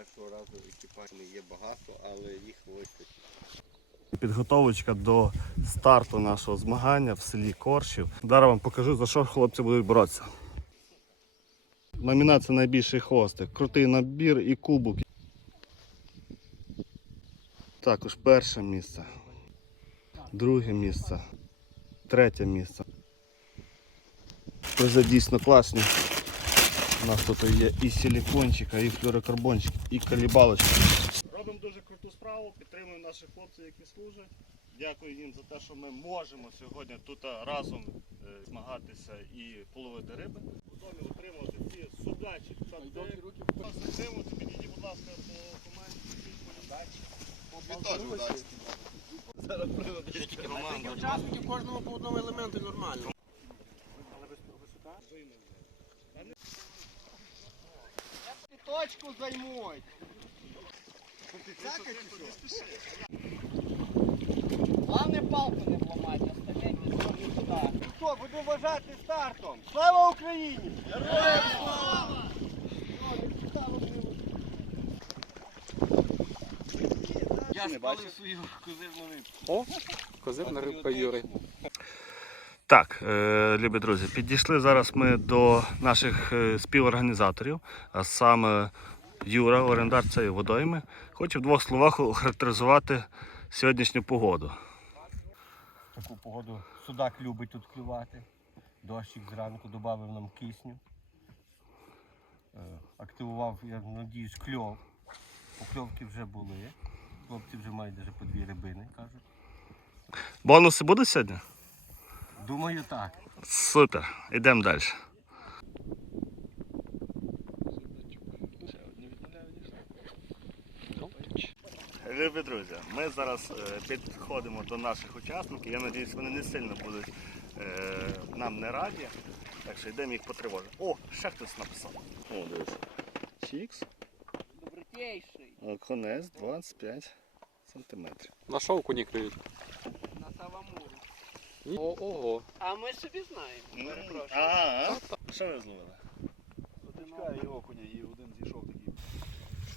першого разу екіпажів є багато, але їх вистачить. Підготовочка до старту нашого змагання в селі Коршів. Зараз вам покажу, за що хлопці будуть боротися. Номінація найбільший хвостик. Крутий набір і кубок. Також перше місце. Друге місце. Третє місце. Призи дійсно класні. У нас тут є і силікончик, і флюорокарбончик, і калібалочка. Робимо дуже круту справу, підтримуємо наших хлопців, які служать. Дякую їм за те, що ми можемо сьогодні тут разом е, змагатися і половити риби. Готові отримувати ці судачі. Підтримуйте, підійдіть, будь ласка, по команді. Зараз приведуть команду. Учасників кожному по одному елементу нормально. Точку займуть. Главне палку не вламати, остальне не туди. Хто, буду вважати стартом. Слава Україні! Героям слава! Я спалив свою козирну рибку. О, козирна рибка Юри. Так, е, любі друзі, підійшли зараз ми до наших е, співорганізаторів, а саме Юра, орендар цієї водойми. Хочу в двох словах охарактеризувати сьогоднішню погоду. Таку погоду судак любить тут клювати. Дощик зранку додав нам кисню. Е, Активував, я надіюсь, кльов. Покльовки вже були. Хлопці вже мають навіть по дві рибини, кажуть. Бонуси будуть сьогодні? Думаю, так. Супер, йдемо далі. Любі друзі, ми зараз е, підходимо до наших учасників. Я сподіваюся, вони не сильно будуть е, нам не раді. Так що йдемо їх потривожити. О, ще хтось написав. О, дивись. Чікс. Добротейший. Конець 25 сантиметрів. На шовку не клюють. На Савамуру. О, ого. А ми собі знаємо. Перепрошую. А, а? Що ви зловили? Один і окуня, і один зійшов такий.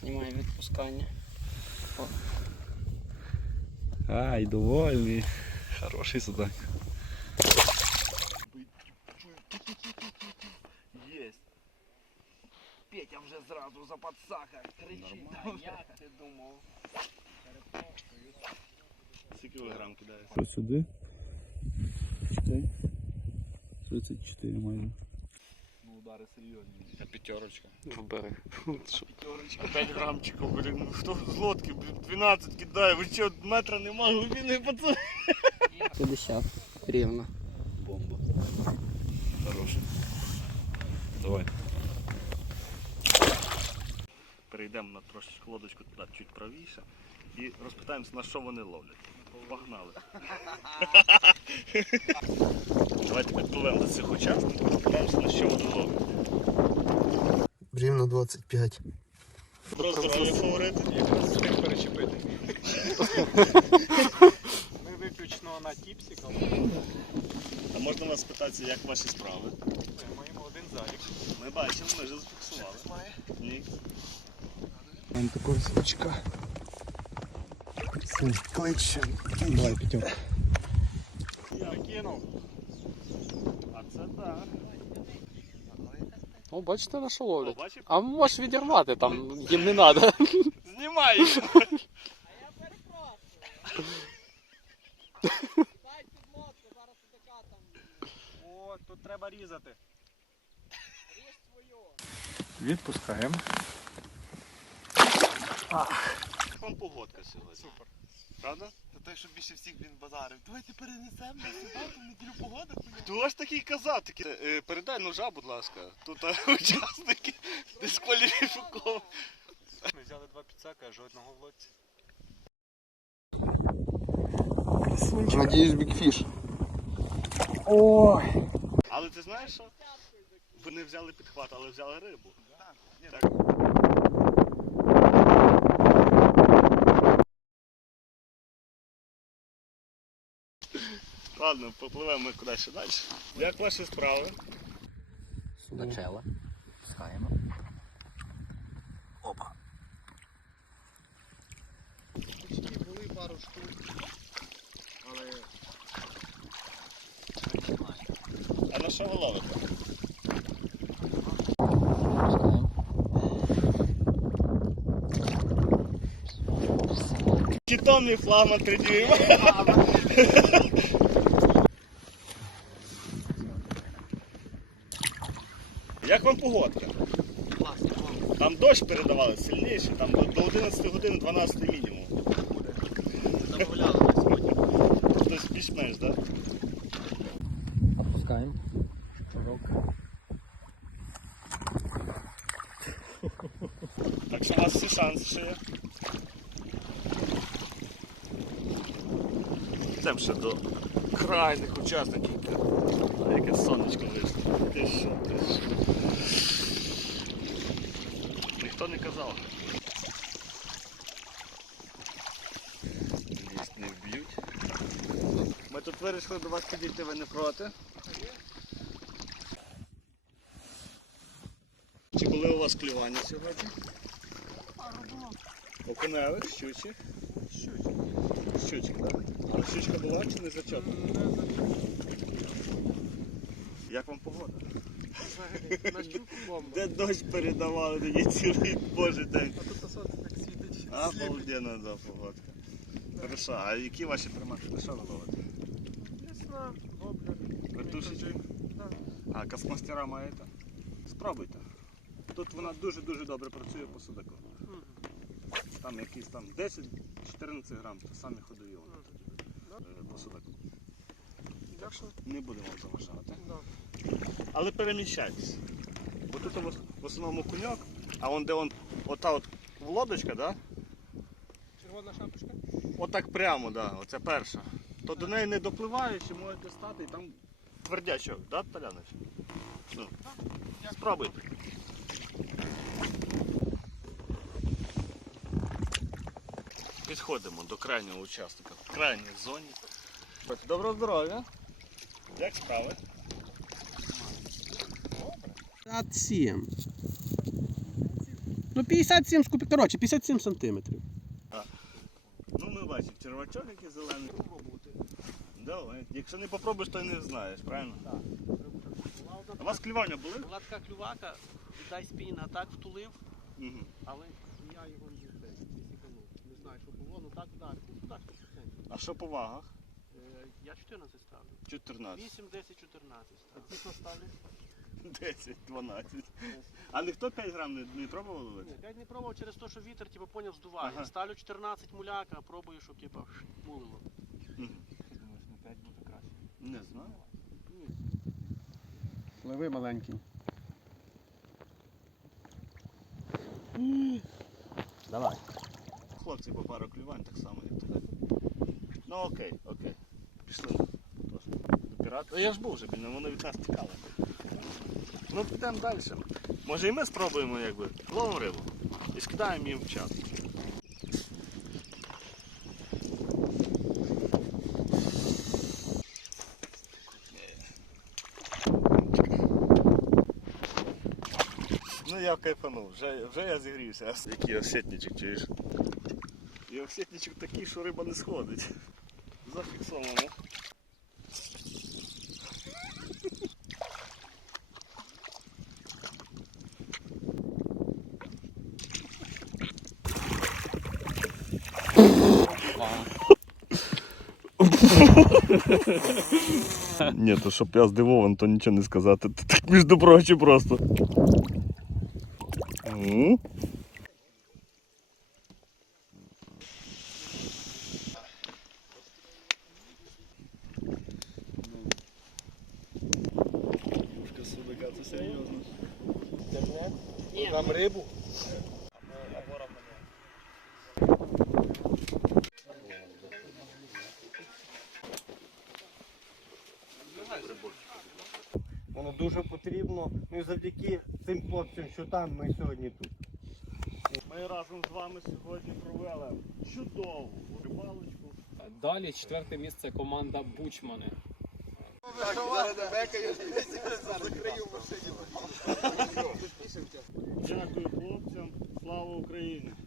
Знімає відпускання. Ай, довольний. Хороший судак. Єсть. Петя вже зразу за подсака кричить. Як ти думав? Скільки ви грам кидаєте? Що 34 майже. Ну удари серйозні. Та п'ятерочка. В берег. П'ятерочка. 5 грамчиків, блін. Ну хто з лодки, блін, 12 кидає. Ви що, метра нема глибини, пацани? 50. Рівно. Бомба. Хороший. Давай. Перейдемо на трошечки лодочку туди чуть правіше і розпитаємося, на що вони ловлять. Погнали. Давайте підпливемо до цих учасників, розпитаємося, на що вони ловлять. Рівно 25. Про здоров'я фаворити. Якраз встиг перечепити. Ми виключно на тіпсиках. А можна вас спитатися, як ваші справи? Маємо один залік. Ми бачимо, ми вже зафіксували. Ні. Там такого Клич. Давай, п'ятьох. Я кинув. А це так. О, бачите, на що ловлять. А можеш відірвати, там їм не треба. Знімай! А я перепрошую. зараз така там. О, тут треба різати. Відпускаємо. Вам погодка сьогодні. Супер. Правда? Та той, що більше всіх він базарив. Давайте перенесемо на суботу, в неділю погода. Хто ж такий казав? Такі, е, передай ножа, будь ласка. Тут е, учасники дискваліфіковані. Ми взяли два підсака, жодного в лодці. Надіюсь, бікфіш. Але ти знаєш що? Вони взяли підхват, але взяли рибу. Так. Ладно, попливемо ми кудись далі. Як ваші справи? Судачела. Пускаємо. Опа. Були пару штук. Але А на що ви ловите? Кітонний флагман 3 дюйма. Як вам погодка? Там дощ передавали сильніший, там до до 11 годин 12 мінімум. Замовляли на сьогодні. Тобто більш-менш, так? Отпускаем. Так що у нас всі шанси ще є. Йдемо ще до крайних учасників. А яке сонечко вийшло. Ти що, ти що. Ніхто не казав. Надіюсь, не вб'ють. Ми тут вирішили до вас підійти, ви не проти? Чи були у вас клювання сьогодні? Окуневих? Щучих. Щучих, так? А щучка була чи не зачетна? Як вам погода? Де дощ передавали, тоді цілий божий день. А тут сонце так світить. Обалденна да, погодка. Хорошо, а які ваші примати? На що ви ловите? Весна, воблер. Вертушечки? Да. А, космастера маєте? Спробуйте. Тут вона дуже-дуже добре працює по судаку. Там якісь там 10-14 грам, то самі ходові вони е, по судаку. Не будемо заважати. Але переміщайтесь. Бо тут в основному куньок, а он де он, ота от лодочка, да? Червона шапочка. Отак прямо, да, оце перша. То до неї не допливаючи, можете стати і там твердячок, да, Талянович? Ну, спробуйте. Підходимо до крайнього учасника, в крайній зоні. Доброго здоров'я. Як справи? 57. Ну, 57 скупів. Коротше, 57 сантиметрів. Ну ми бачимо, червачок який зелений. Давай. Якщо не попробуєш, то й не знаєш, правильно? Так. У вас клювання були? Була така клювака, віддай спінінга так втулив, Угу. але я його. Не знаю, що було, ну так вдарив. Ну так, 100%. А що по вагах? Е, Я 14 ставлю. 14. 8, 10, 14 ставлю. Ти що ставлю? 10, 12. А ніхто 5 грам не, не пробував ловити? Ні, 5 не пробував через те, що вітер, типу, поняв, здуває. Ага. Ставлю 14 муляка, пробую, щоб типу, мулило. Мгм. Не знаю. Пливи маленький. Давай. Хлопці по пару клювань так само, як тебе. Ну окей, окей. Пішли. Тож, до пірата. Я ж був вже біля, вони від нас тікали. Ну, підемо далі. Може і ми спробуємо якби ловимо рибу і скидаємо їм в чат. Ну я кайфанув, вже, вже я зігрівся. Який осетничок, чуєш? І осетничок такий, що риба не сходить. Зафіксовано. Ні, то щоб я здивований, то нічого не сказати. Так між прочим просто. Там рибу. Воно дуже потрібно. Ну і завдяки цим хлопцям, що там, ми сьогодні тут. Ми разом з вами сьогодні провели чудову рибалочку. Далі четверте місце команда Бучмани. Дякую хлопцям. Слава Україні!